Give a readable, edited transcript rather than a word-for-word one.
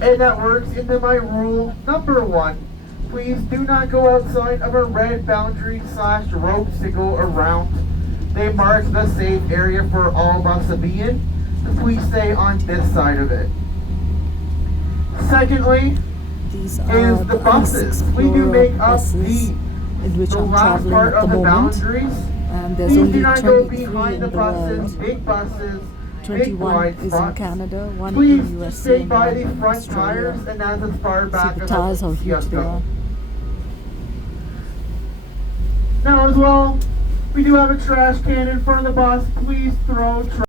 And that works into my rule number 1. Please do not go outside of a red boundary / ropes to go around. They mark the safe area for all of us to be in. So please stay on this side of it. Secondly, These is are the the buses. We do Explorer make up buses in which the I'm last traveling part at of the the moment. boundaries. And there's Please do only not go 23 behind in the the buses, world. big buses, big 21 blind is in spots. Canada, 1 Please in just USA, stay and by 1 the in front Australia. tires, and that's as far See back the as tires, I how can see us huge they go. are. Now as well, we do have a trash can in front of the bus. Please throw trash.